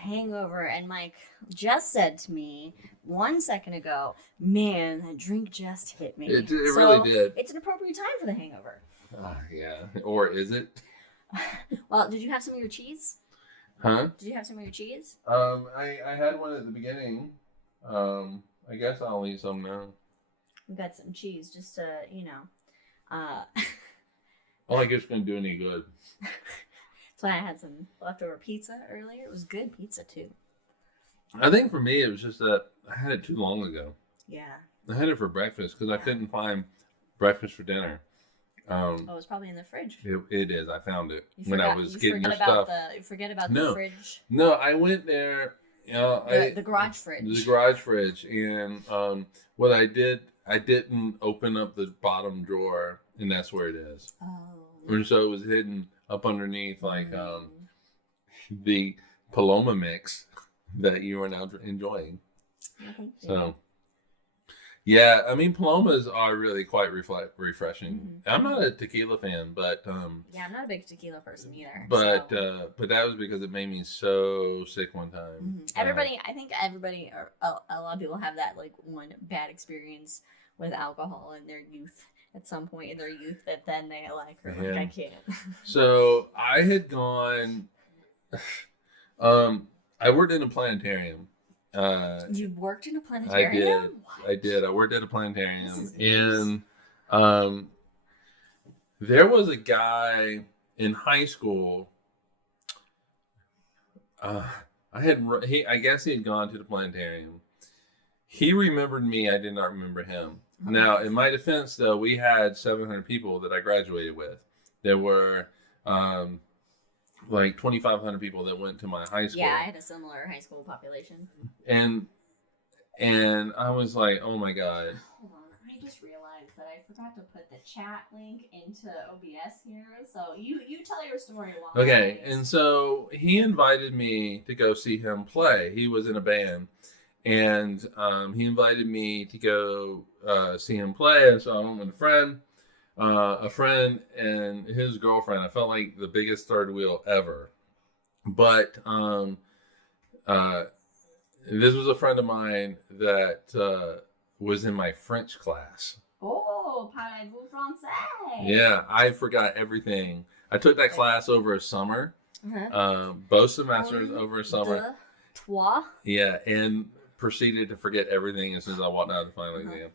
hangover, and Mike just said to me 1 second ago, man, that drink just hit me. It really did. It's an appropriate time for the hangover. Yeah. Or is it? Well, did you have some of your cheese? Huh? Did you have some of your cheese? I had one at the beginning. I guess I'll eat some now. We got some cheese just to, I don't think it's going to do any good. That's why I had some leftover pizza earlier. It was good pizza, too. I think for me, it was just that I had it too long ago. Yeah. I had it for breakfast because I couldn't find breakfast for dinner. It's probably in the fridge. It is. I found it when I was getting your stuff. You forget about the fridge. No, I went there. The garage fridge. The garage fridge. And what I did, I didn't open up the bottom drawer, and that's where it is. Oh. And so it was hidden up underneath, like the Paloma mix that you are now enjoying. So, yeah, I mean, Palomas are really quite refreshing. I'm not a tequila fan, but yeah, I'm not a big tequila person either. But that was because it made me so sick one time. I think everybody, or a lot of people have that like one bad experience with alcohol in their youth. At some point in their youth, that then they like I can't. So I had gone. I worked in a planetarium. You worked in a planetarium? I did. I worked at a planetarium, and there was a guy in high school. I guess he had gone to the planetarium. He remembered me. I did not remember him. Now, in my defense, though, we had 700 people that I graduated with. There were like 2,500 people that went to my high school. Yeah, I had a similar high school population. And I was like, oh my God. Hold on, I just realized that I forgot to put the chat link into OBS here. So you tell your story while Okay, and so he invited me to go see him play. He was in a band. And he invited me to go see him play. And so I went with a friend and his girlfriend. I felt like the biggest third wheel ever. But this was a friend of mine that was in my French class. Oh, parlez-vous français? Yeah, I forgot everything. I took that class over a summer. Both semesters over a summer. Trois? Yeah, and proceeded to forget everything as soon as I walked out of the final exam.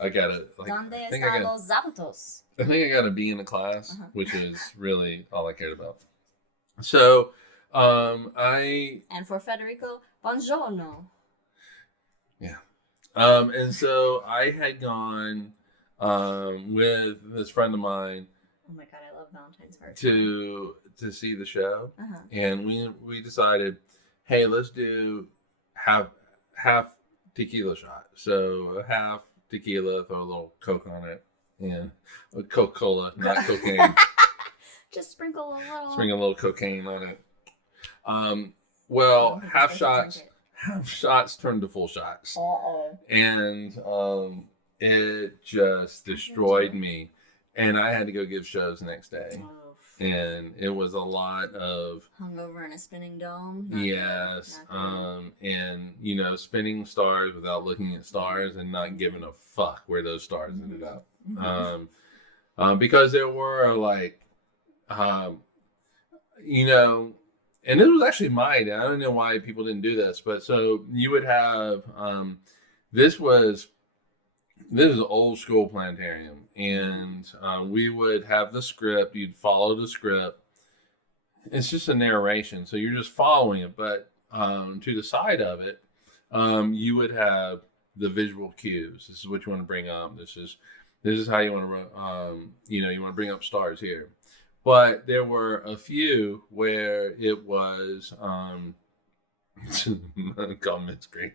I got a ¿Dónde están los zapatos? I think I got a B in the class, which is really all I cared about. So, and for Federico, buongiorno. Yeah. And so I had gone with this friend of mine. Oh my God, I love Valentine's Heart. To see the show, and we decided, hey, let's do half tequila shot. So half tequila, throw a little Coke on it, and Coca-Cola, not cocaine. Just sprinkle a little cocaine on it. Well, half shots turned to full shots. And it just destroyed me. And I had to go give shows the next day. And it was a lot of hungover in a spinning dome. Yes. And spinning stars without looking at stars and not giving a fuck where those stars ended up. Because there were like, and this was actually my idea. I don't know why people didn't do this, but so you would have this is an old school planetarium. And we would have the script. You'd follow the script. It's just a narration, so you're just following it. But to the side of it, you would have the visual cues. This is what you want to bring up. This is how you want to you want to bring up stars here. But there were a few where it was comments great.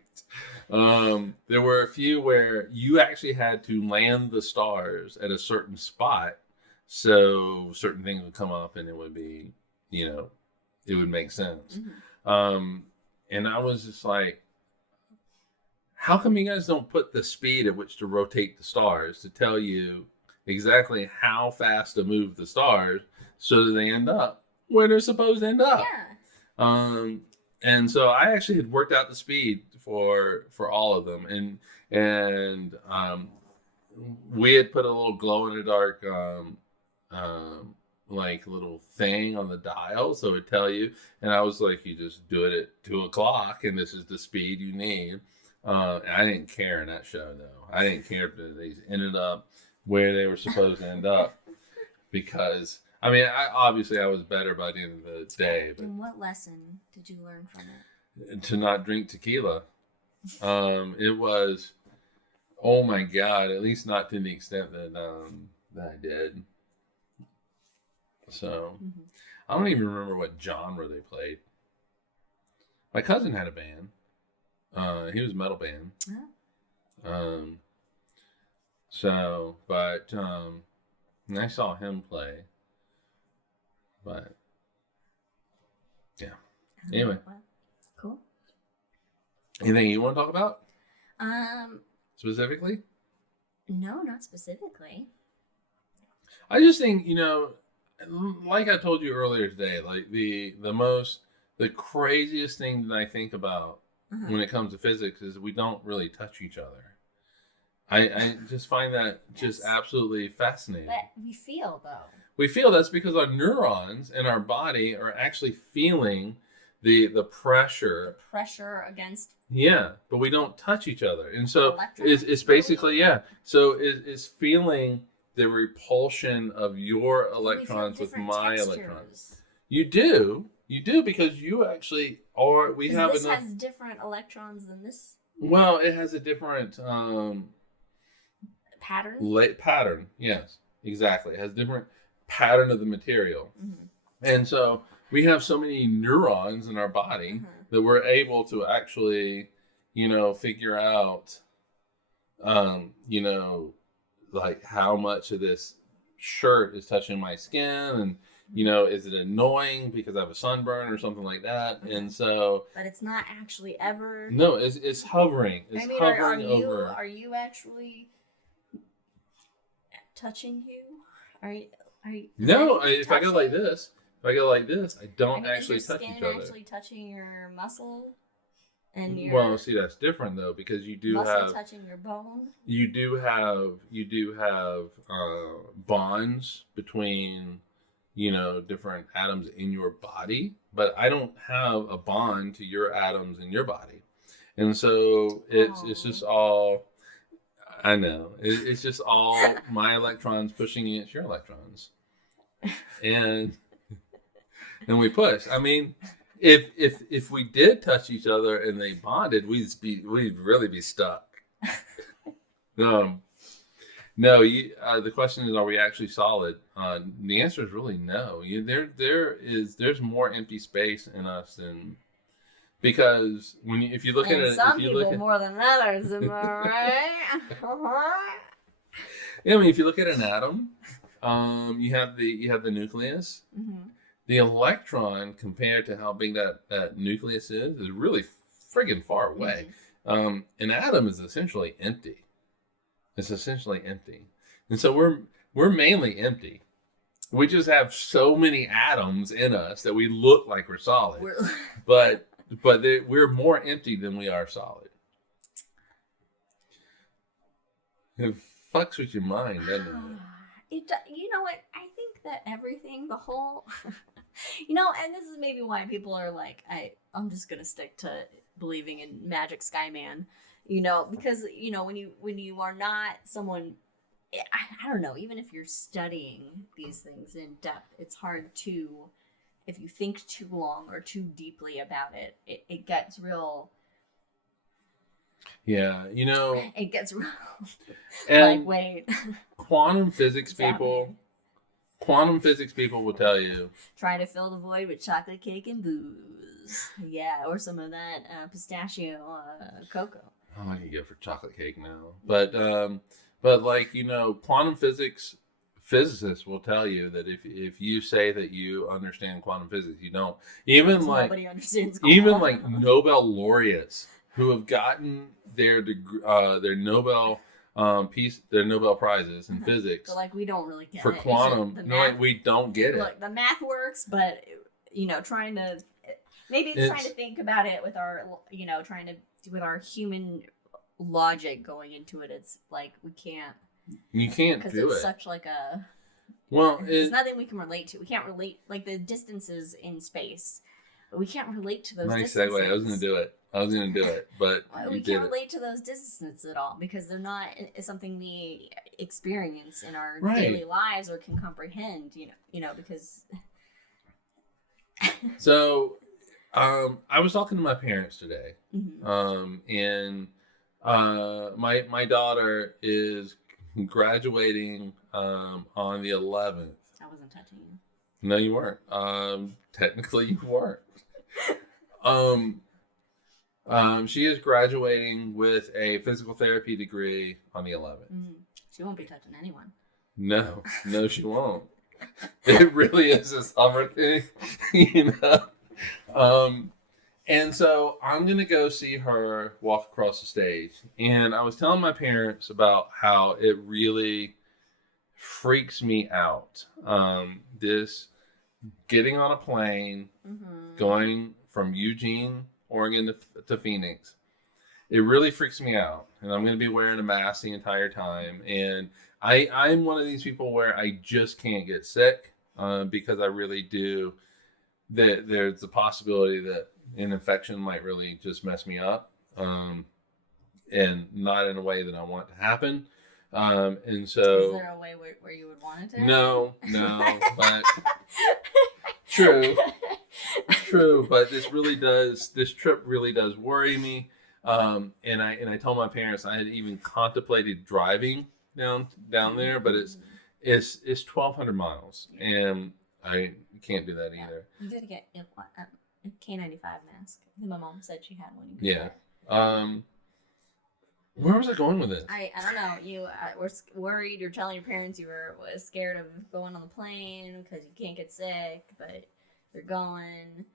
There were a few where you actually had to land the stars at a certain spot, so certain things would come up and it would be, it would make sense. And I was just like, how come you guys don't put the speed at which to rotate the stars to tell you exactly how fast to move the stars so that they end up where they're supposed to end up? Yeah. And so I actually had worked out the speed for all of them, and we had put a little glow in the dark like little thing on the dial, so it would tell you. And I was like, you just do it at 2:00, and this is the speed you need. I didn't care in that show though. I didn't care if they ended up where they were supposed to end up, because I mean, I was better by the end of the day. But and what lesson did you learn from it? To not drink tequila. It was, oh my God, at least not to the extent that that I did. So I don't even remember what genre they played. My cousin had a band. He was a metal band. Oh. So, but and I saw him play. But yeah. Anyway. Well, cool. Anything you want to talk about? Specifically? No, not specifically. I just think, like I told you earlier today, like the craziest thing that I think about when it comes to physics is we don't really touch each other. I just find that just absolutely fascinating. But we feel, though. We feel that's because our neurons in our body are actually feeling the pressure. The pressure against. Yeah, but we don't touch each other. And so it's basically, yeah. So it's feeling the repulsion of your electrons with my electrons. You do because you actually are. We have this enough. Has different electrons than this. Well, it has a different pattern. Pattern, yes, exactly. It has different pattern of the material, and so we have so many neurons in our body that we're able to actually, figure out, like how much of this shirt is touching my skin, and is it annoying because I have a sunburn or something like that? And so, but it's not actually ever. No, it's hovering. It's hovering over. Are you actually touching you? Are you? No, if I go like this, I don't actually touch each other. Actually touching your muscle, and your well, see, that's different though, because you do have touching your bone. You do have bonds between different atoms in your body, but I don't have a bond to your atoms in your body, and so it's just all. I know it's just all my electrons pushing against your electrons, and we push. I mean, if we did touch each other and they bonded, we'd really be stuck. No. The question is, are we actually solid? The answer is really no. There's more empty space in us than. Because if you look at it, some people more than others, am I right? Yeah, I mean, if you look at an atom, you have the nucleus. The electron, compared to how big that nucleus is really friggin' far away. An atom is essentially empty. It's essentially empty, and so we're mainly empty. We just have so many atoms in us that we look like we're solid, but we're more empty than we are solid. It fucks with your mind, doesn't it? You know what? I think that everything, the whole, and this is maybe why people are like, I'm just gonna stick to believing in Magic Skyman, because when you are not someone, I don't know, even if you're studying these things in depth, it's hard to. If you think too long or too deeply about it, it gets real. Yeah, It gets real. And like, wait. Quantum physics people will tell you. Trying to fill the void with chocolate cake and booze. Yeah, or some of that pistachio cocoa. Oh, I could go for chocolate cake now. But like, quantum physicists will tell you that if you say that you understand quantum physics, you don't. Nobody understands quantum. Even like Nobel laureates who have gotten their Nobel prizes in physics. So like we don't really get for quantum. We don't get it. Look, the math works, but trying to Maybe it's trying to think about it with our, with our human logic going into it. It's like we can't. You can't because do it's it. such like a. Well, it's nothing we can relate to. We can't relate like the distances in space, but we can't relate to those. Nice distances. segue. I was going to do it, but we can't relate to those distances at all because they're not something we experience in our daily lives or can comprehend. Because. So, I was talking to my parents today, and my daughter is graduating on the 11th. I wasn't touching you. No, you weren't. Technically, you weren't. She is graduating with a physical therapy degree on the 11th. She won't be touching anyone. No, she won't. It really is a summer thing, And so I'm going to go see her walk across the stage. And I was telling my parents about how it really freaks me out. This getting on a plane, going from Eugene, Oregon to Phoenix. It really freaks me out. And I'm going to be wearing a mask the entire time. And I'm one of these people where I just can't get sick because I really do. There's the possibility that an infection might really just mess me up, and not in a way that I want to happen. And so, is there a way where you would want it to? No, but true. But this trip really does worry me. And I told my parents I had even contemplated driving down there, but it's 1,200 miles, and I can't do that either. You gotta get a K95 mask. I think my mom said she had one. Yeah. Where was I going with this? I don't know. You were worried. You're telling your parents you were scared of going on the plane because you can't get sick, but you're going.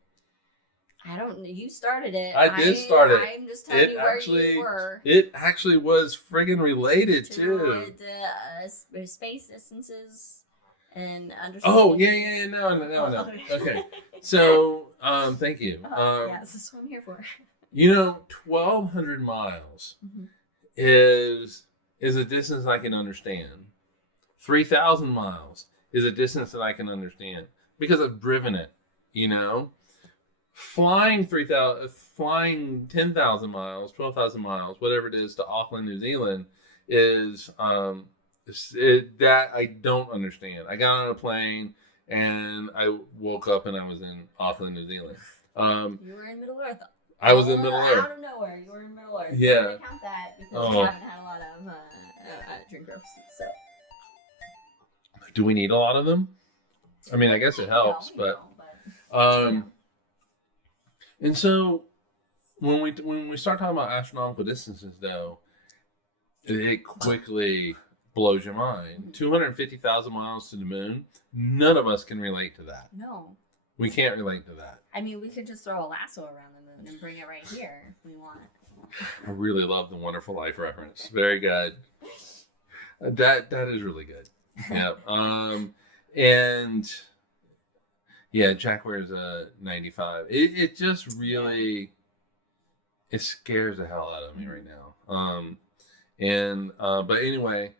You started it. I did start it. I'm just telling you where you were. It actually was friggin' related to the space distances and understanding. Oh, yeah. No. Okay. So, thank you. Yeah, this is what I'm here for. 1,200 miles is a distance I can understand. 3,000 miles is a distance that I can understand because I've driven it, Flying 10,000 miles, 12,000 miles, whatever it is, to Auckland, New Zealand is that I don't understand. I got on a plane and I woke up and I was in Auckland, New Zealand. You were in Middle Earth. I was in Middle Earth. Out of nowhere, you were in Middle Earth. Yeah. I'm gonna count that because we haven't had a lot of drink purposes. So. Do we need a lot of them? I mean, I guess it helps, but. And so when we start talking about astronomical distances, though, it quickly blows your mind. 250,000 miles to the moon. None of us can relate to that. No. We can't relate to that. I mean, we could just throw a lasso around the moon and bring it right here if we want. I really love the Wonderful Life reference. Very good. That is really good. Yeah. And yeah, Jack wears a 95. It just really it scares the hell out of me right now. But anyway,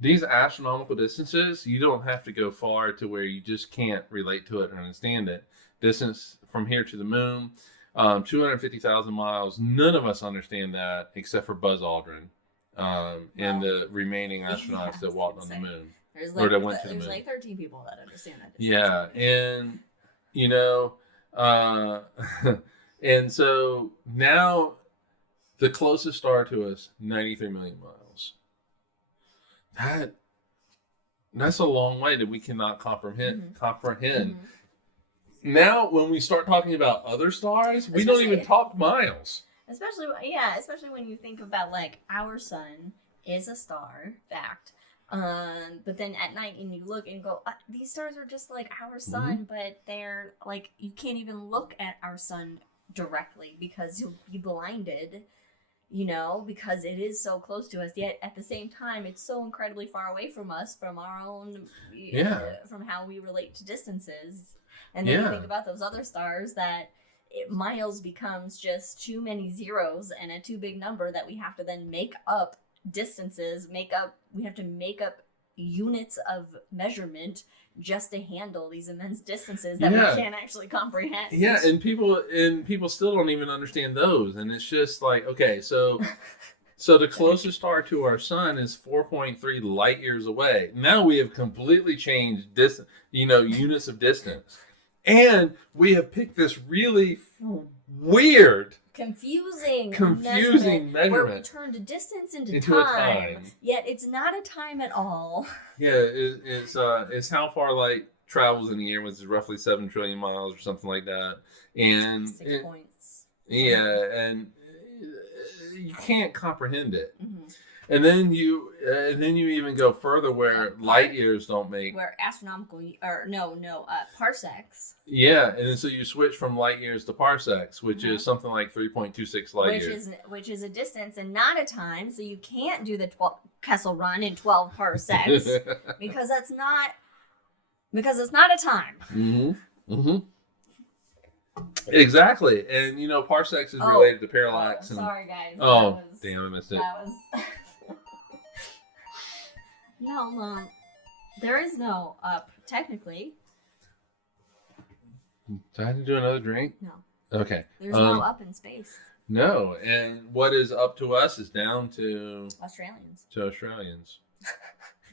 these astronomical distances, you don't have to go far to where you just can't relate to it or understand it. Distance from here to the moon, 250,000 miles. None of us understand that except for Buzz Aldrin and the remaining astronauts that walked on the moon. There's like 13 people that understand that. Yeah, and and so now the closest star to us, 93 million miles. That's a long way that we cannot comprehend. Now, when we start talking about other stars, we don't even talk miles. Especially when you think about like our sun is a star, fact. But then at night and you look and go, these stars are just like our sun, but they're like, you can't even look at our sun directly because you'll be blinded, because it is so close to us. Yet at the same time, it's so incredibly far away from us, from our own, from how we relate to distances. And then you think about those other stars that miles becomes just too many zeros and a too big number that we have to then make up distances, we have to make up units of measurement just to handle these immense distances that we can't actually comprehend. Yeah, and people still don't even understand those. And it's just like, okay, so the closest star to our sun is 4.3 light years away. Now we have completely changed units of distance. And we have picked this really weird, confusing measurement where we turned distance into time, yet it's not a time at all. Yeah, it's how far light travels in a year, which is roughly 7 trillion miles or something like that. And 6 points. Yeah, and you can't comprehend it. Mm-hmm. And then you even go further where light years don't make, where astronomical parsecs. Yeah, and then so you switch from light years to parsecs, which is something like 3.26 light years, which is a distance and not a time. So you can't do the Kessel Run in 12 parsecs because it's not a time. Mm-hmm. Mm-hmm. Exactly, and parsecs is related to parallax. Sorry, guys. Damn, I missed it. That was. No, Mom. There is no up, technically. Do I have to do another drink? No. Okay. There's no up in space. No, and what is up to us is down to Australians.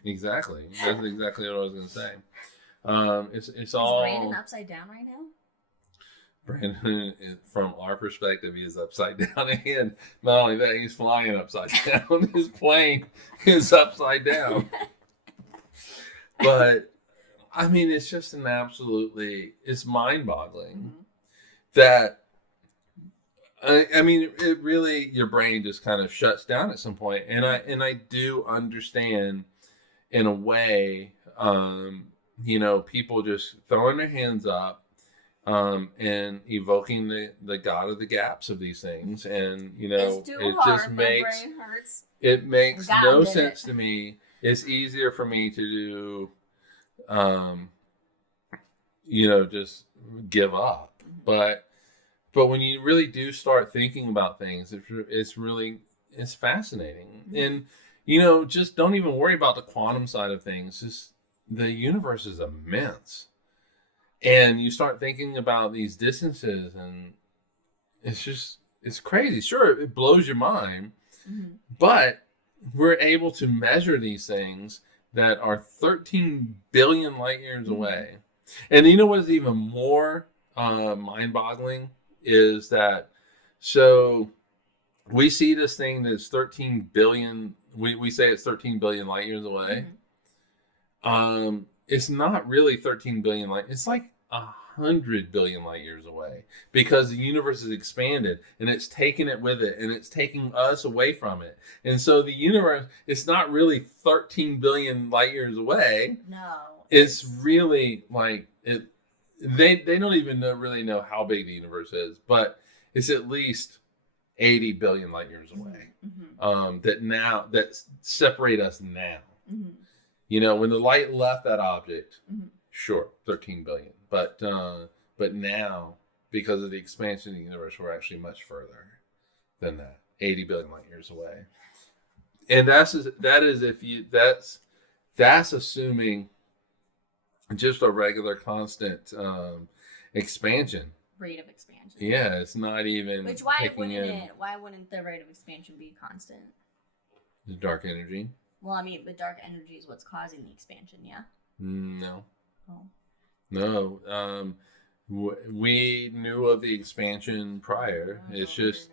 Exactly. That's exactly what I was going to say. It's all. Is Brandon upside down right now? Brandon, from our perspective, he is upside down, and not only that, he's flying upside down. His plane is upside down. But I mean, it's just it's mind-boggling that. I mean, it really, your brain just kind of shuts down at some point, and I do understand, in a way, people just throwing their hands up. And evoking the God of the gaps of these things, and it makes no sense to me. It's easier for me to do, just give up. But when you really do start thinking about things, it's fascinating. And just don't even worry about the quantum side of things. Just the universe is immense. And you start thinking about these distances, and it's crazy. Sure, it blows your mind, but we're able to measure these things that are 13 billion light years away. And you know what's even more mind-boggling is that, so we see this thing that's 13 billion, we say it's 13 billion light years away. It's not really 13 billion light. It's like 100 billion light years away, because the universe has expanded and it's taken it with it, and it's taking us away from it. And so the universe, it's not really 13 billion light years away. No. It's really like it. They don't even really know how big the universe is, but it's at least 80 billion light years away. That separate us now. When the light left that object, sure, 13 billion. But now, because of the expansion of the universe, we're actually much further than that, 80 billion light years away. And that's assuming just a regular constant expansion. Rate of expansion. Yeah, it's not even. Why wouldn't the rate of expansion be constant? The dark energy. Well, I mean, the dark energy is what's causing the expansion, yeah? No. Oh. No. We knew of the expansion prior. It's just,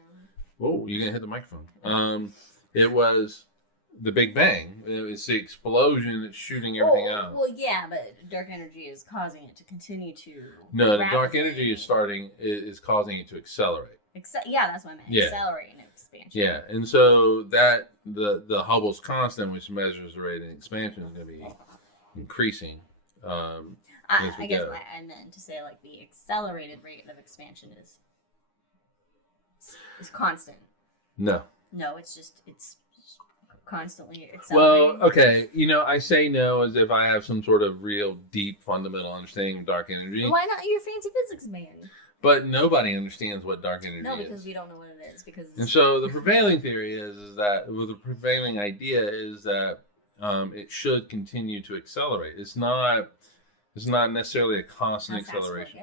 whoa, you're going to hit the microphone. It was the Big Bang. It's the explosion that's shooting everything out. Well, yeah, but dark energy is causing it to continue to. No, the dark energy is causing it to accelerate. Yeah, that's what I meant. Yeah. Accelerating expansion. Yeah, and so that the Hubble's constant, which measures the rate of expansion, is going to be increasing. I guess I meant to say, like, the accelerated rate of expansion is constant. No, it's constantly accelerating. Well, okay, I say no as if I have some sort of real deep fundamental understanding of dark energy. Why not? You're a fancy physics man. But nobody understands what dark energy No, is. because we don't know what it is. And so the prevailing theory is that, well, the prevailing idea is that it should continue to accelerate. It's not necessarily a constant acceleration.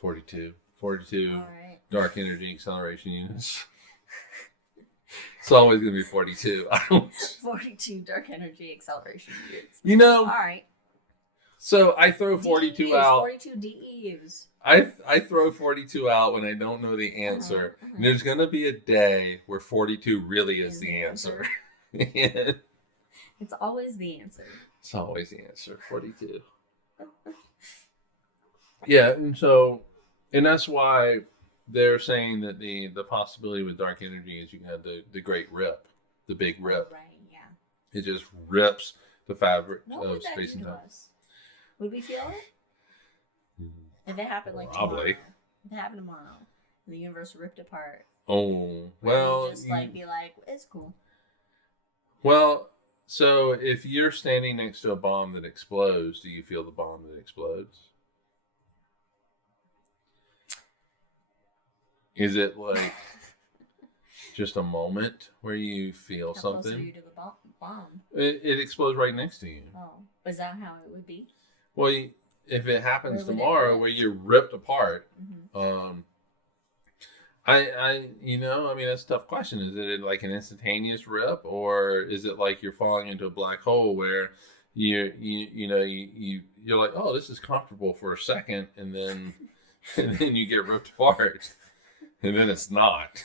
42 All right. dark energy acceleration units. It's always going to be 42. 42 dark energy acceleration units. You know. All right. So I throw 42 DEUs, out. 42 DEUs. I throw 42 out when I don't know the answer. And there's going to be a day where 42 really is the answer. It's always the answer. It's always the answer. 42. Yeah, and that's why they're saying that the possibility with dark energy is you can have the great rip, the big rip. Right, yeah. It just rips the fabric What of would that space do and to time. us? Would we feel it? If it happened like Probably. tomorrow. If it happened tomorrow, and the universe ripped apart. Oh, well. Just like be like, it's cool. Well, so if you're standing next to a bomb that explodes, do you feel the bomb that explodes? Is it like just a moment where you feel How something? close are you to the bomb? It explodes right next to you. Oh, is that how it would be? Well, if it happens Where would it tomorrow rip? where you're ripped apart, Mm-hmm. I mean, that's a tough question. Is it like an instantaneous rip, or is it like you're falling into a black hole where you're like, oh, this is comfortable for a second, and then you get ripped apart, and then it's not.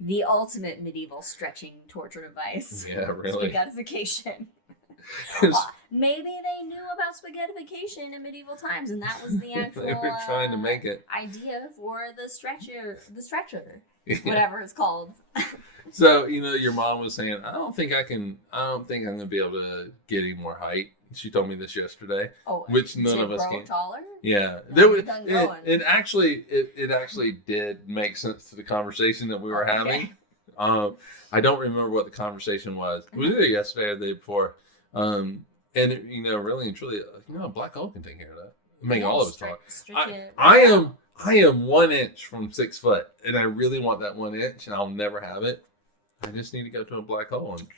The ultimate medieval stretching torture device. Yeah, really. Spaghettification. Maybe they knew about spaghettification in medieval times, and that was the actual They were trying to make it idea for the stretcher, whatever it's called. So, your mom was saying, I don't think I'm going to be able to get any more height. She told me this yesterday, which none of us can. Taller? Yeah. It actually did make sense to the conversation that we were having. I don't remember what the conversation was. It was either yesterday or the day before. And really and truly, a black hole can take care of that. Make all of us taller. I am 1 inch from 6 foot, and I really want that 1 inch, and I'll never have it. I just need to go to a black hole and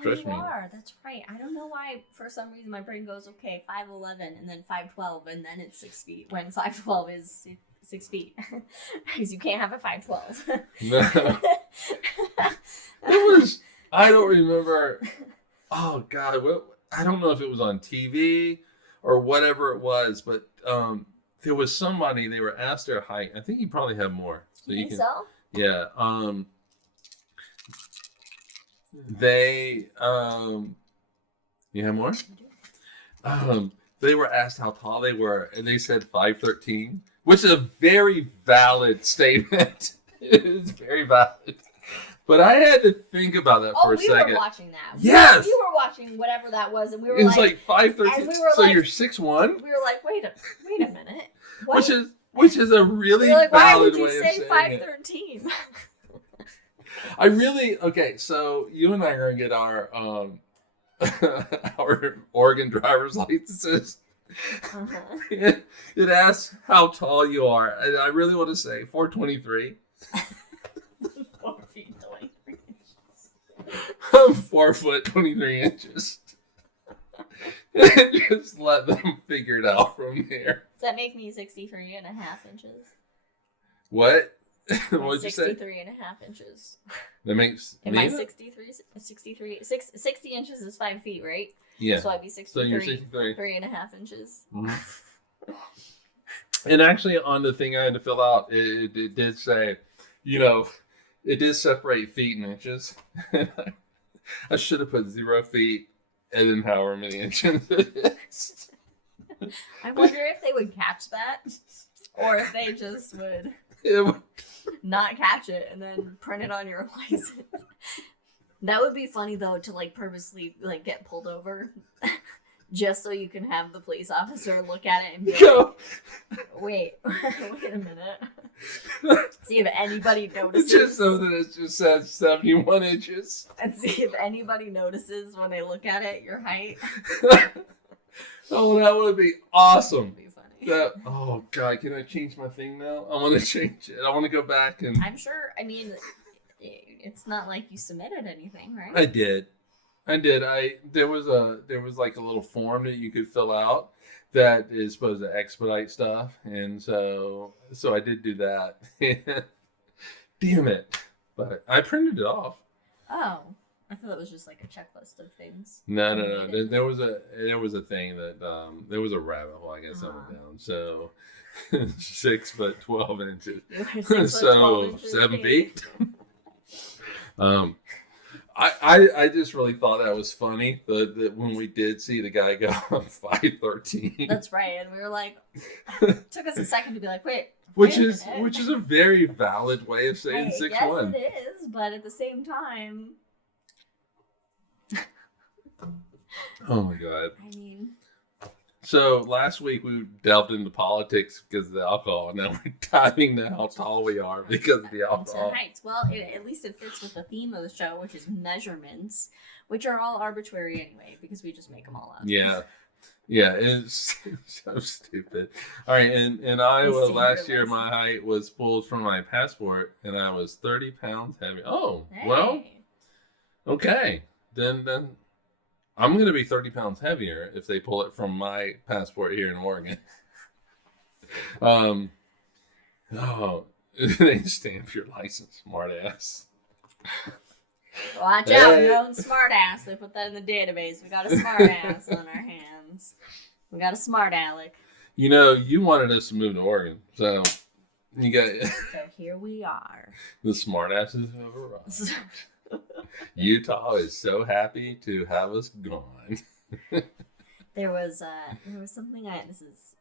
stretch me. That's right. I don't know why, for some reason, my brain goes, okay, 5'11", and then 5'12", and then it's 6 feet, when 5'12" is 6 feet. Because you can't have a 5'12". No. I don't remember. Oh, God. I don't know if it was on TV or whatever it was, but there was somebody, they were asked their height. I think you probably have more. So you think so? Yeah. You have more? They were asked how tall they were, and they said 5'13", which is a very valid statement. It is very valid. But I had to think about that for a second. We were watching that. Yes! We were watching whatever that was, and we were it was like 5'13". So you're 6'1"? We were like, wait a minute. What? Which is a really valid why would way you of say saying 5'13"? Okay, so you and I are going to get our our Oregon driver's licenses. It asks how tall you are, and I really want to say 4'23". 4 feet 23 inches. I'm 4 foot 23 inches. Just let them figure it out from there. Does that make me 63 and a half inches? What? What'd you say? 63 and a half inches. That makes Am I 63? 60 inches is 5 feet, right? Yeah. So I'd be 63. So you're 63. 3 and a half inches. Mm-hmm. And actually, on the thing I had to fill out, it did say, it did separate feet and inches. I should have put 0 feet and then however many inches it is. I wonder if they would catch that, or if they just would not catch it and then print it on your license. That would be funny though, to purposely get pulled over just so you can have the police officer look at it and be like, wait a minute. See if anybody notices. It's just so that it just says 71 inches. And see if anybody notices when they look at it, your height. Oh, that would be awesome. That would be funny. Oh God, can I change my thing now? I want to change it. I want to go back and. I'm sure. I mean, it's not like you submitted anything, right? I did. There was like a little form that you could fill out that is supposed to expedite stuff, and so I did do that. Damn it! But I printed it off. Oh, I thought it was just like a checklist of things. No. There was a thing that there was a rabbit hole. I guess I went down. So 6 foot 12 inches. So 7 feet. I just really thought that was funny that when we did see the guy go on 5'13". That's right, and we were like, it took us a second to be like, wait. Which is a very valid way of saying 6'1". Yes, it is, but at the same time. Oh my God. I mean. So last week we delved into politics because of the alcohol. Now we're diving into how tall we are because of the alcohol. Heights. Well, at least it fits with the theme of the show, which is measurements, which are all arbitrary anyway because we just make them all up. Yeah, it's so stupid. All right, in Iowa last year, my height was pulled from my passport, and I was 30 pounds heavy. Oh, hey. Well, okay, then. I'm going to be 30 pounds heavier if they pull it from my passport here in Oregon. They stamp your license, smart ass. Watch out, your own smart ass. They put that in the database. We got a smart ass on our hands. We got a smart Alec. You know, you wanted us to move to Oregon, so you got. So here we are. The smart asses have arrived. Utah is so happy to have us gone. There was something this is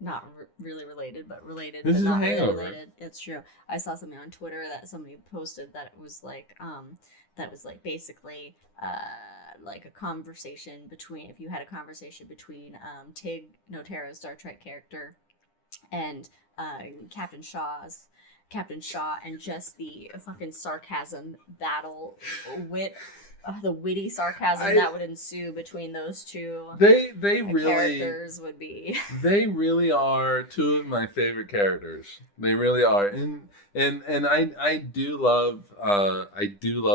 not really related, but related. This but is not a hangover. Really related. It's true. I saw something on Twitter that somebody posted that it was like basically like a conversation between, if you had a conversation between Tig Notaro's Star Trek character and Captain Shaw, and just the fucking sarcasm battle, the witty sarcasm that would ensue between those two. They really characters would be. They really are two of my favorite characters. They really are, and I do love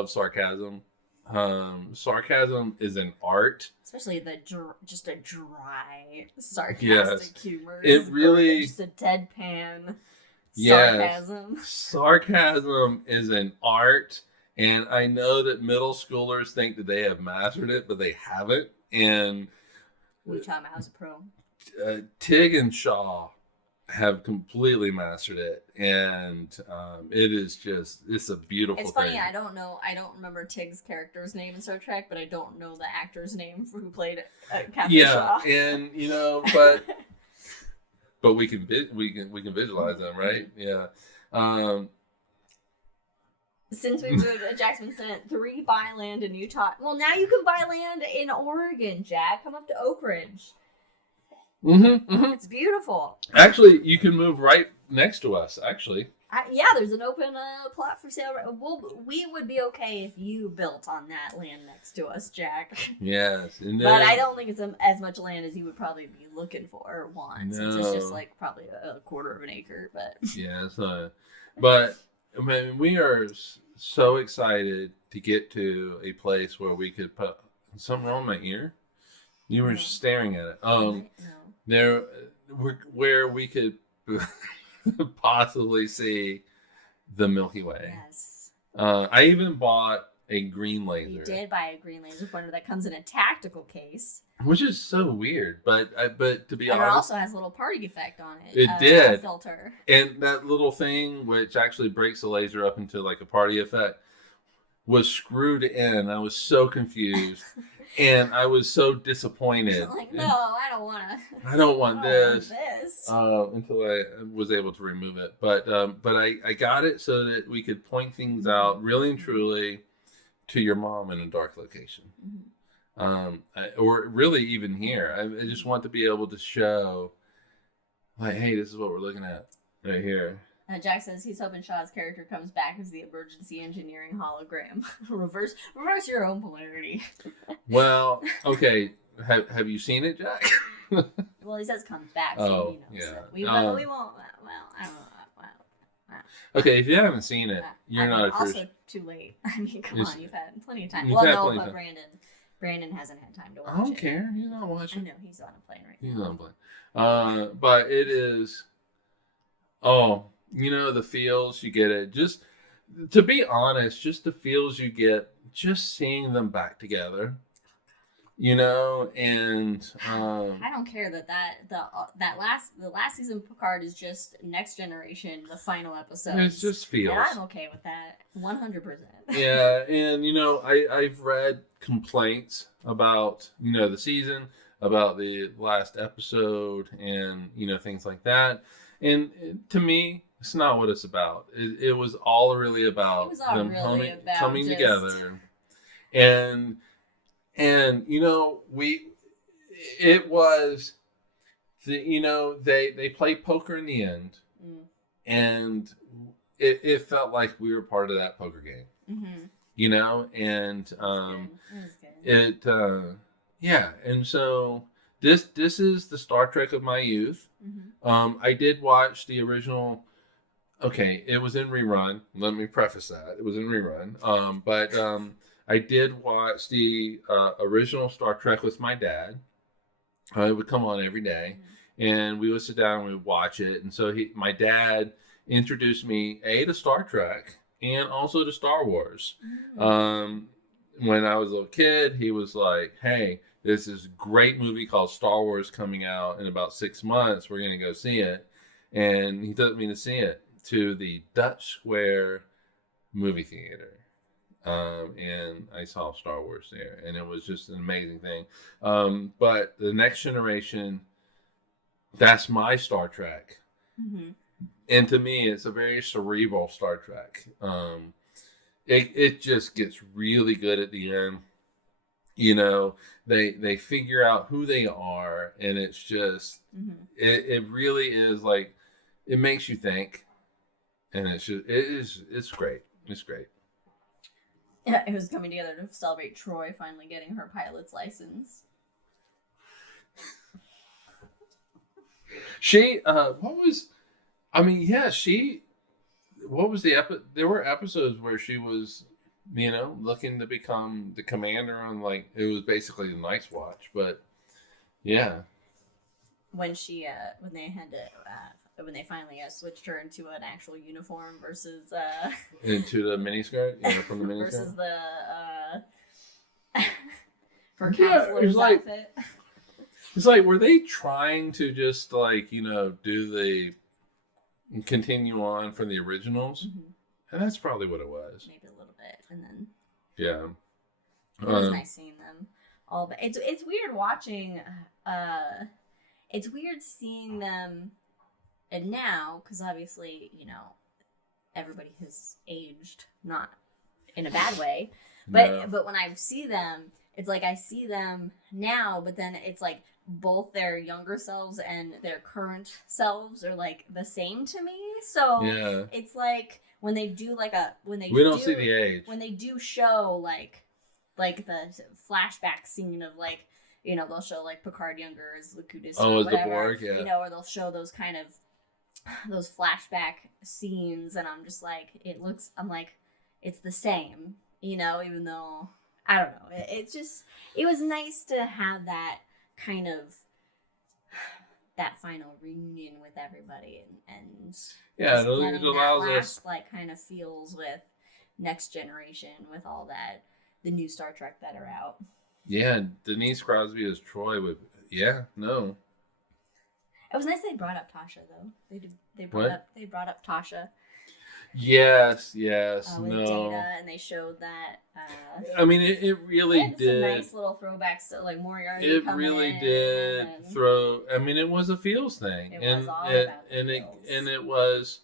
sarcasm. Sarcasm is an art, especially just a dry sarcastic humor. It really just a deadpan. Sarcasm. Yes. Sarcasm is an art, and I know that middle schoolers think that they have mastered it, but they haven't. And we taught them as a pro. Tig and Shaw have completely mastered it, and it's a beautiful thing. It's funny, I don't remember Tig's character's name in Star Trek, but I don't know the actor's name who played Captain Shaw. And but we can visualize them, right? Yeah. Since we moved to Jackson, sent 3 buy land in Utah. Well, now you can buy land in Oregon, Jack. Come up to Oak Ridge. It's beautiful. Actually, you can move right next to us. Actually. There's an open plot for sale. We would be okay if you built on that land next to us, Jack. Yes. But I don't think it's as much land as you would probably be looking for or want. No. Since it's just like probably a quarter of an acre. But yeah, it's not. But I mean, we are so excited to get to a place where we could put something wrong with my ear. You were staring at it. No. Where we could possibly see the Milky Way. Yes. I even bought a green laser. You did buy a green laser pointer that comes in a tactical case. Which is so weird, but to be honest, it also has a little party effect on it. It did. Filter. And that little thing, which actually breaks the laser up into like a party effect, was screwed in. I was so confused. And I was so disappointed. Like, no, I don't want to. I don't want this. Until I was able to remove it. But I got it so that we could point things out really and truly to your mom in a dark location. Or really even here. I just want to be able to show, like, hey, this is what we're looking at right here. Jack says he's hoping Shaw's character comes back as the emergency engineering hologram. reverse your own polarity. Well, okay. Have you seen it, Jack? Well, he says comes back, so Oh, he knows. yeah. We won't. Well, I don't know. Okay, if you haven't seen it, you're not a Christian. Also, too late. I mean, come on, you've had plenty of time. You've Well, had no, plenty of but time. Brandon hasn't had time to watch I don't it. care. He's not watching. I know he's on a plane right He's now. on a plane. But it is. Oh, the feels you get it. Just to be honest, just the feels you get just seeing them back together. And I don't care the last season of Picard is just Next Generation, the final episode. It just feels. And I'm okay with that, 100%. Yeah, and I've read complaints about the season, about the last episode, and things like that. And to me, it's not what it's about. It was all really about them coming together, and it was they played poker in the end, and it felt like we were part of that poker game. And and so this is the Star Trek of my youth. I did watch the original. Okay, it was in rerun. Let me preface that it was in rerun. But I did watch the original Star Trek with my dad. It would come on every day, and we would sit down and we would watch it. And so my dad introduced me to Star Trek and also to Star Wars. When I was a little kid, he was like, "Hey, there's this great movie called Star Wars coming out in about 6 months. We're gonna go see it," and he took me to see it to the Dutch Square movie theater. And I saw Star Wars there, and it was just an amazing thing. But the Next Generation, that's my Star Trek. And to me, it's a very cerebral Star Trek. It just gets really good at the end. They figure out who they are, and it's just, it really is like, it makes you think, and it's great. It's great. Yeah, it was coming together to celebrate Troy finally getting her pilot's license. There were episodes where she was, looking to become the commander on, like, it was basically the Night's Watch, but yeah. When they finally switched her into an actual uniform versus into the miniskirt, from the miniskirt versus the for counselor's outfit. It's like, were they trying to just continue on from the originals? And that's probably what it was. Maybe a little bit, and then yeah, it was nice seeing them all. But it's weird watching. It's weird seeing them. And now, because obviously, everybody has aged, not in a bad way, but when I see them, it's like I see them now, but then it's like both their younger selves and their current selves are like the same to me. So it's like when they do we don't see the age. When they do show like the flashback scene of they'll show like Picard younger as Locutus or whatever, the Borg, or they'll show those kind of those flashback scenes, and I'm just like, I'm like, it's the same, even though, I don't know, it was nice to have that kind of, that final reunion with everybody, and it allows us, kind of feels with Next Generation, with all that, the new Star Trek that are out. Yeah, Denise Crosby as Troy with, It was nice they brought up Tasha, though. They brought up Tasha. Yes, with Data, and they showed that. I mean, it really did. Some nice little throwbacks to Moriarty. It really did throw. I mean, it was a feels thing, was all about the feels. It was.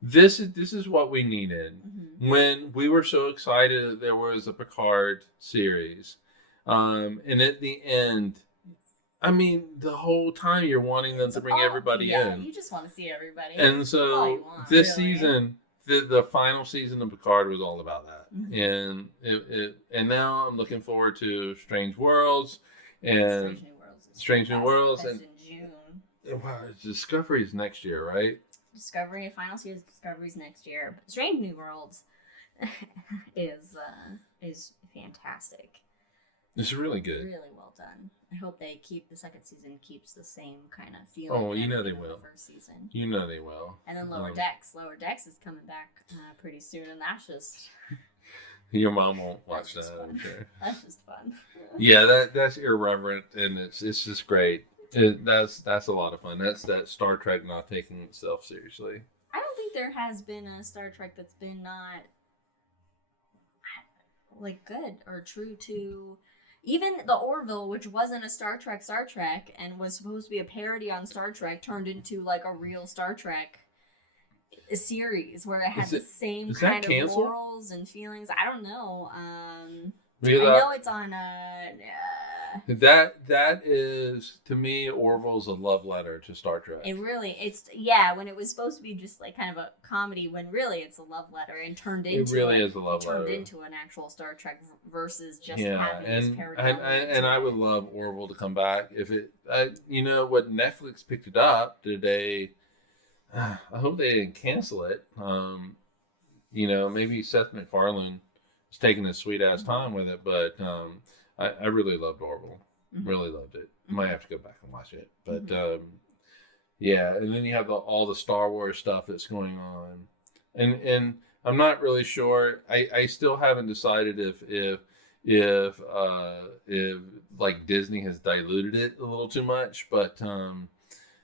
This is what we needed when we were so excited that there was a Picard series, and at the end. I mean, the whole time you're wanting them to bring everybody in. You just want to see everybody. And so this season, the final season of Picard was all about that. And now I'm looking forward to Strange Worlds. And Strange New Worlds Strange New Worlds, that's and in June. wow, Discovery's next year, right? Discovery, final series Discovery's next year. But Strange New Worlds is fantastic. It's really good. Really well done. I hope the second season keeps the same kind of feeling. Oh, you know they will. The first season. You know they will. And then Lower Decks. Lower Decks is coming back pretty soon, and that's just. Your mom won't watch that, I'm sure. That's just fun. Yeah, that's irreverent, and it's just great. That's a lot of fun. That's that Star Trek not taking itself seriously. I don't think there has been a Star Trek that's been not like good or true to even the Orville, which wasn't a Star Trek and was supposed to be a parody on Star Trek, turned into like a real Star Trek series where it had the same kind of morals and feelings. I don't know. I know it's on that is, to me, Orville's a love letter to Star Trek. When it was supposed to be just like kind of a comedy, when really it's a love letter and turned into an actual Star Trek versus just having this parody. And I would love Orville to come back if it. What Netflix picked it up today. I hope they didn't cancel it. Maybe Seth MacFarlane is taking his sweet ass time with it, but I really loved Orville. Mm-hmm. Really loved it. Might have to go back and watch it, but yeah. And then you have all the Star Wars stuff that's going on, and I'm not really sure. I still haven't decided if like Disney has diluted it a little too much, but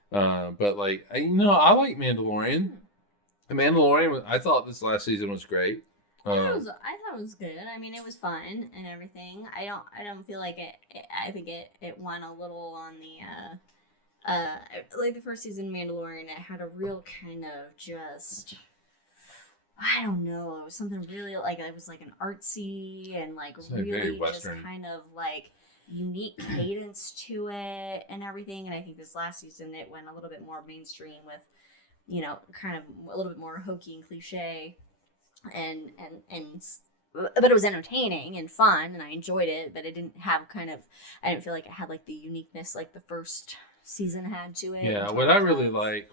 like I like Mandalorian. The Mandalorian, I thought this last season was great. I thought it was good. I mean, it was fun and everything. I don't feel like it. I think it won a little on the like the first season of Mandalorian. It had a real kind of just, I don't know, it was something really like it was like an artsy and like really just kind of like unique cadence to it and everything. And I think this last season it went a little bit more mainstream with, kind of a little bit more hokey and cliche. But it was entertaining and fun, and I enjoyed it. But it didn't have I didn't feel like it had like the uniqueness like the first season had to it. Yeah, what I really like,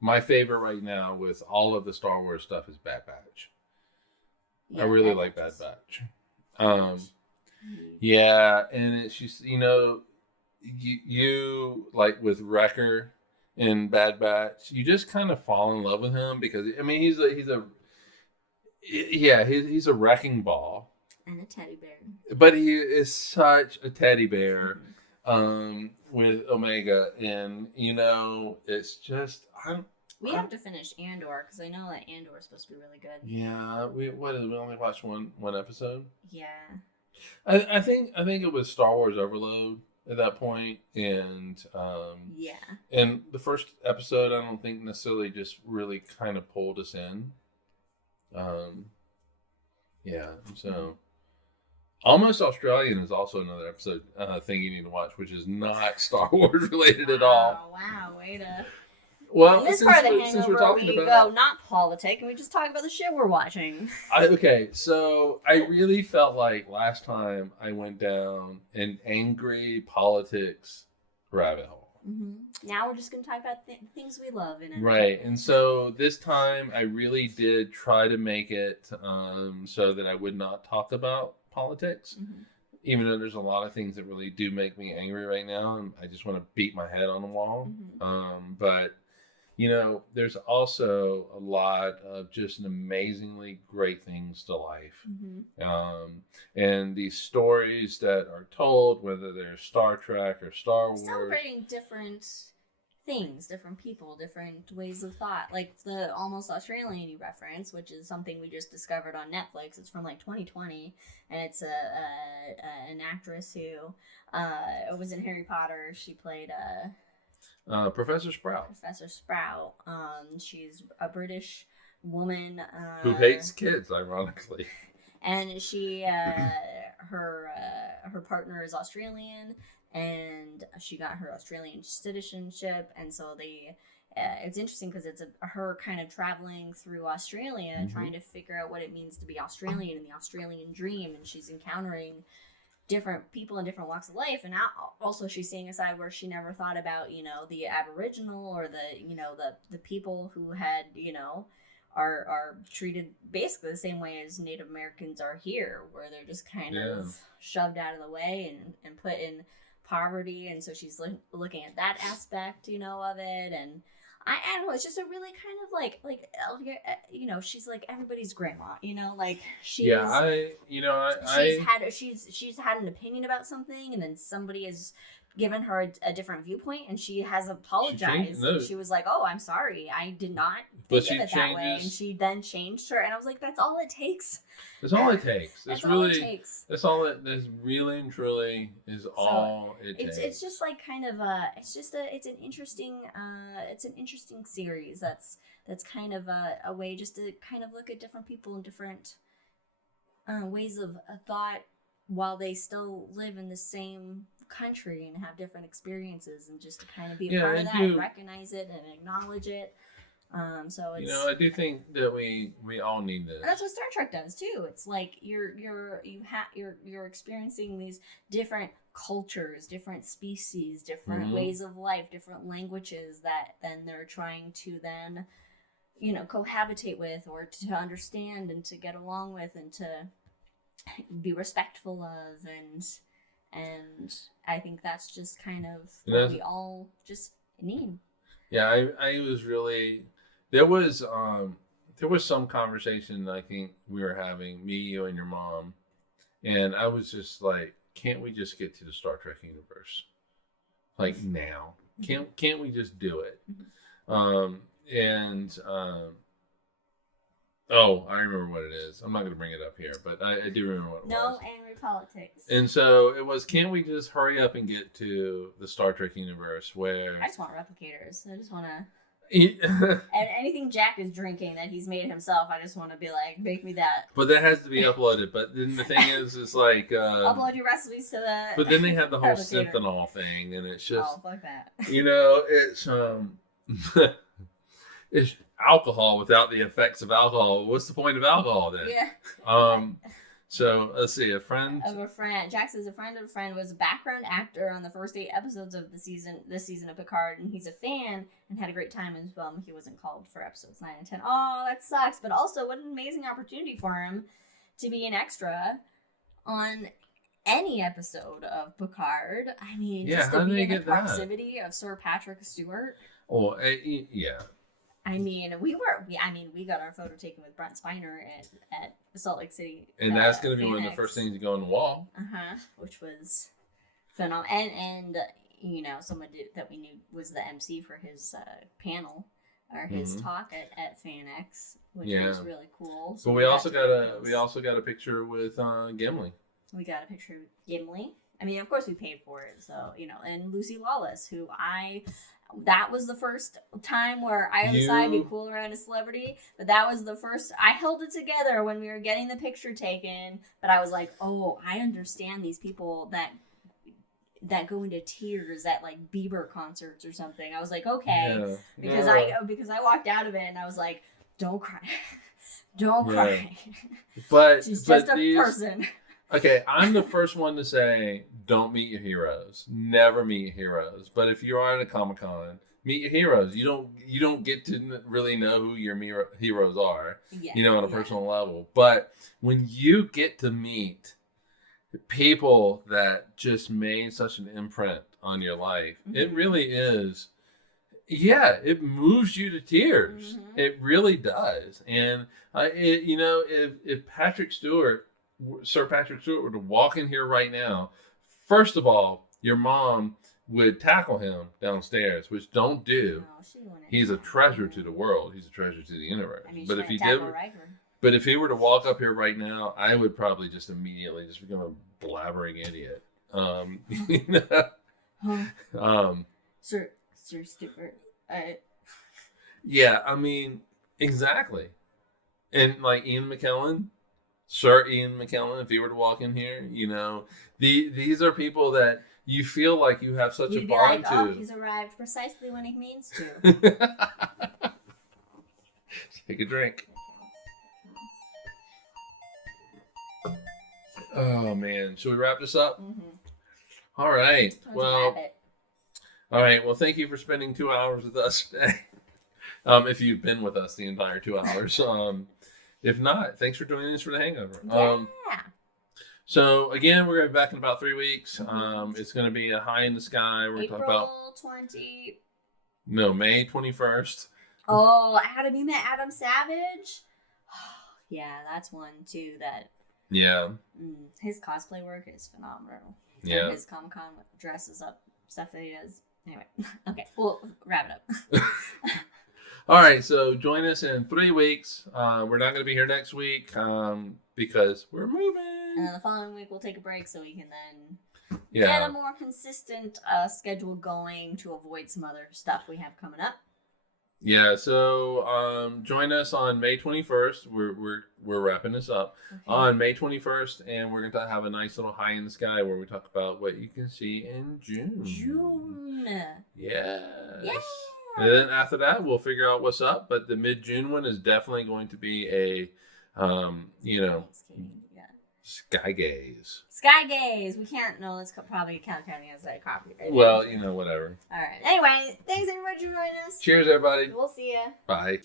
my favorite right now with all of the Star Wars stuff is Bad Batch. Yeah, I really like Bad Batch. Yeah, and it's just you like with Wrecker in Bad Batch, you just kind of fall in love with him because he's a wrecking ball and a teddy bear. But he is such a teddy bear with Omega, and it's just we have to finish Andor because I know that Andor is supposed to be really good. Yeah, we only watched one episode. Yeah, I think it was Star Wars Overload at that point, and and the first episode I don't think necessarily just really kind of pulled us in. So Almost Australian is also another episode thing you need to watch, which is not Star Wars related at all. Wow, way to. Well, in this part of the Hangover, we go not politic, and we just talk about the shit we're watching. So I really felt like last time I went down an angry politics rabbit hole. Mm-hmm. Now we're just going to talk about things we love. Right, and so this time I really did try to make it so that I would not talk about politics, even though there's a lot of things that really do make me angry right now, and I just want to beat my head on the wall. But there's also a lot of just amazingly great things to life. And these stories that are told, whether they're Star Trek or Star Wars. Celebrating different things, different people, different ways of thought. Like the Almost Australian you reference, which is something we just discovered on Netflix. It's from like 2020, and it's an actress who was in Harry Potter. She played Professor Sprout. Professor Sprout. She's a British woman who hates kids, ironically. And she, her partner is Australian, and she got her Australian citizenship, and so it's interesting because it's her kind of traveling through Australia, trying to figure out what it means to be Australian and the Australian dream, and she's encountering different people in different walks of life, and also she's seeing a side where she never thought about, you know, the Aboriginal or the, you know, the people who had, you know, are treated basically the same way as Native Americans are here, where they're just kind of shoved out of the way and put in poverty. And so she's looking at that aspect, you know, of it. And I don't know, it's just a really kind of like, you know, she's like everybody's grandma, you know, like she's she's had an opinion about something, and then somebody has given her a different viewpoint, and she has apologized. She was like, "Oh, I'm sorry, I did not think of it that way," and she then changed her. And I was like, "That's all it takes." That's all it takes. That's all it takes. That's all it. That's really and truly is all it takes. It's just like kind of it's an interesting series. That's kind of a way just to kind of look at different people and different ways of thought while they still live in the same country and have different experiences, and just to kind of be a part of that and recognize it and acknowledge it. So it's, I do think that we all need this. And that's what Star Trek does too. It's like you're experiencing these different cultures, different species, different ways of life, different languages that then they're trying to then, you know, cohabitate with, or to understand and to get along with and to be respectful of. And I think that's just kind of what we all just need. Yeah, I was really, there was some conversation I think we were having, me, you, and your mom, and I was just like, can't we just get to the Star Trek universe? Like now. Can't we just do it? Oh, I remember what it is. I'm not going to bring it up here, but I do remember what it was. No angry politics. And so it was, can't we just hurry up and get to the Star Trek universe where... I just want replicators. I just want to... And anything Jack is drinking that he's made himself, I just want to be like, make me that. But that has to be uploaded. But then the thing is like... upload your recipes to the... But then they have the whole synthonol thing, and it's just... Oh, fuck that. You know, it's... It's alcohol without the effects of alcohol. What's the point of alcohol then? Yeah. So let's see. A friend of a friend. Jack says a friend of a friend was a background actor on the first 8 episodes of this season of Picard, and he's a fan and had a great time as well. He wasn't called for episodes 9 and 10. Oh, that sucks. But also, what an amazing opportunity for him to be an extra on any episode of Picard. I mean, just to be in the proximity of Sir Patrick Stewart. Oh, yeah. I mean, we got our photo taken with Brent Spiner at Salt Lake City. And that's going to be one of the first things to go on the wall. Which was phenomenal. And you know, someone that we knew was the MC for his panel, or his talk at FanX, which was really cool. So we also got a picture with Gimli. We got a picture of Gimli. I mean, of course we paid for it, so, you know, and Lucy Lawless, who that was the first time where I decided to be cool around a celebrity, but that was the first, I held it together when we were getting the picture taken, but I was like, oh, I understand these people that go into tears at like Bieber concerts or something. I was like, okay, because I walked out of it and I was like, don't cry. Don't cry. But she's just a person. Okay, I'm the first one to say, don't meet your heroes. Never meet your heroes. But if you are at a Comic-Con, meet your heroes. You don't get to really know who your heroes are, on a personal level. But when you get to meet people that just made such an imprint on your life, it really is, it moves you to tears. It really does. And, if Patrick Stewart, Sir Patrick Stewart, were to walk in here right now, first of all, your mom would tackle him downstairs, which don't do. No, he's a treasure to the world. He's a treasure to the universe. I mean, but if he were to walk up here right now, I would probably just immediately just become a blabbering idiot. Sir Stewart. Yeah, I mean, exactly. And like Ian McKellen. Sir Ian McKellen, if he were to walk in here, these are people that you feel like you have such a bond to. Oh, he's arrived precisely when he means to. Take a drink. Oh man, should we wrap this up? Mm-hmm. All right. Well, all right. Well, thank you for spending 2 hours with us today. If you've been with us the entire 2 hours. If not, thanks for joining us for the Hangover. Yeah. So again, we're gonna be back in about 3 weeks. Mm-hmm. It's gonna be a high in the sky. We're April talking about 20. May 21st. Oh, Adam, you met Adam Savage? Yeah, that's one too. That his cosplay work is phenomenal. Yeah, and his Comic-Con dresses up stuff that he does. Anyway, okay, we'll wrap it up. All right, so join us in 3 weeks. We're not going to be here next week because we're moving. And then the following week we'll take a break so we can then get a more consistent schedule going to avoid some other stuff we have coming up. Yeah, so join us on May 21st. We're wrapping this up on May 21st, and we're going to have a nice little high in the sky where we talk about what you can see in June. Yes. Yeah. And then after that, we'll figure out what's up. But the mid-June one is definitely going to be a, Sky Gaze. Sky Gaze. We can't. No, let's probably count counting as a copyright. Well, whatever. All right. Anyway, thanks everybody for joining us. Cheers, everybody. We'll see ya. Bye.